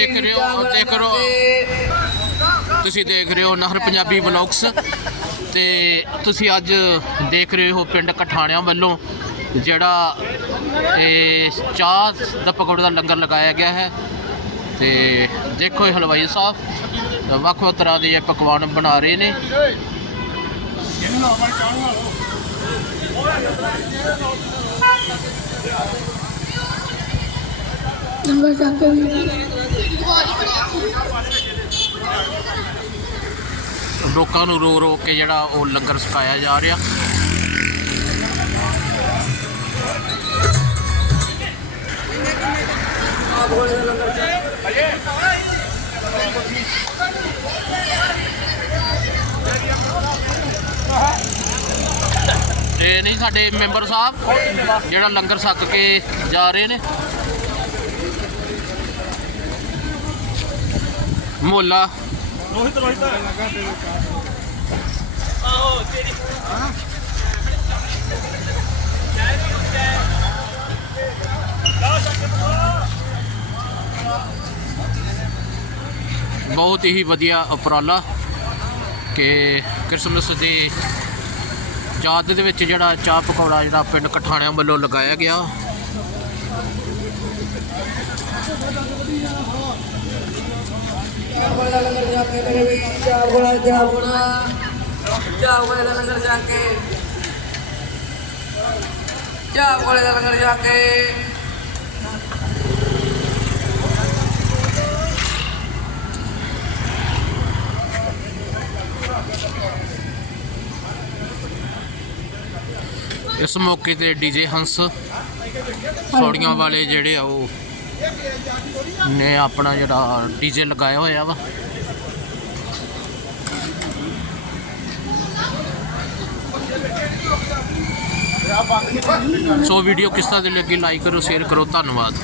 ਦੇਖ ਰਹੇ ਹੋ ਦੇਖ ਰਹੇ ਹੋ। ਤੁਸੀਂ ਦੇਖ ਰਹੇ ਹੋ ਨਹਿਰ ਪੰਜਾਬੀ ਵਲੌਗਸ। ਤੇ ਤੁਸੀਂ ਅੱਜ ਦੇਖ ਰਹੇ ਹੋ ਪਿੰਡ ਕਠਾਣਿਆਂ ਵੱਲੋਂ ਜਿਹੜਾ ਇਹ ਚਾਹ ਦਾ ਪਕੌੜੇ ਦਾ ਲੰਗਰ ਲਗਾਇਆ ਗਿਆ ਹੈ। ਤੇ ਦੇਖੋ ਇਹ ਹਲਵਾਈ ਸਾਹਿਬ ਵੱਖ ਵੱਖ ਤਰ੍ਹਾਂ ਦੇ ਇਹ ਪਕਵਾਨ ਬਣਾ ਰਹੇ ਨੇ। ਲੰਗਰ ਚੱਕ ਕੇ ਲੋਕਾਂ ਨੂੰ ਰੋ ਰੋ ਕੇ ਜਿਹੜਾ ਉਹ ਲੰਗਰ ਛਕਾਇਆ ਜਾ ਰਿਹਾ। ਇਹ ਨਹੀਂ ਸਾਡੇ ਮੈਂਬਰ ਸਾਹਿਬ, ਜਿਹੜਾ ਲੰਗਰ ਛਕ ਕੇ ਜਾ ਰਹੇ ਨੇ। ਮੋਲਾ। ਬਹੁਤ ਹੀ ਵਧੀਆ ਉਪਰਾਲਾ ਕਿ ਕ੍ਰਿਸਮਸ ਦੀ ਯਾਦ ਦੇ ਵਿੱਚ ਜਿਹੜਾ ਚਾਹ ਪਕੌੜਾ ਜਿਹੜਾ ਪਿੰਡ ਕਠਾਣਿਆਂ ਵੱਲੋਂ ਲਗਾਇਆ ਗਿਆ। ਕੇ ਮੇਰੇ ਵੀ ਜਾ ਬੜਾ ਜਾ ਬੜਾ ਲੰਗਰ ਜਾ ਕੇ ਜਾ ਬੜਾ ਲੰਗਰ ਜਾ ਕੇ ਇਸ ਮੌਕੇ ਤੇ ਡੀਜੇ ਹੰਸ ਸੋੜੀਆਂ ਵਾਲੇ ਜਿਹੜੇ ਆ ਉਹ ਨੇ ਆਪਣਾ ਜਿਹੜਾ ਡੀਜੇ ਲਗਾਇਆ ਹੋਇਆ ਵਾ। ਸੋ ਵੀਡੀਓ ਕਿਸ ਤਰ੍ਹਾਂ ਦੀ ਲੱਗੀ ਲਾਈਕ ਕਰੋ ਸ਼ੇਅਰ ਕਰੋ ਧੰਨਵਾਦ।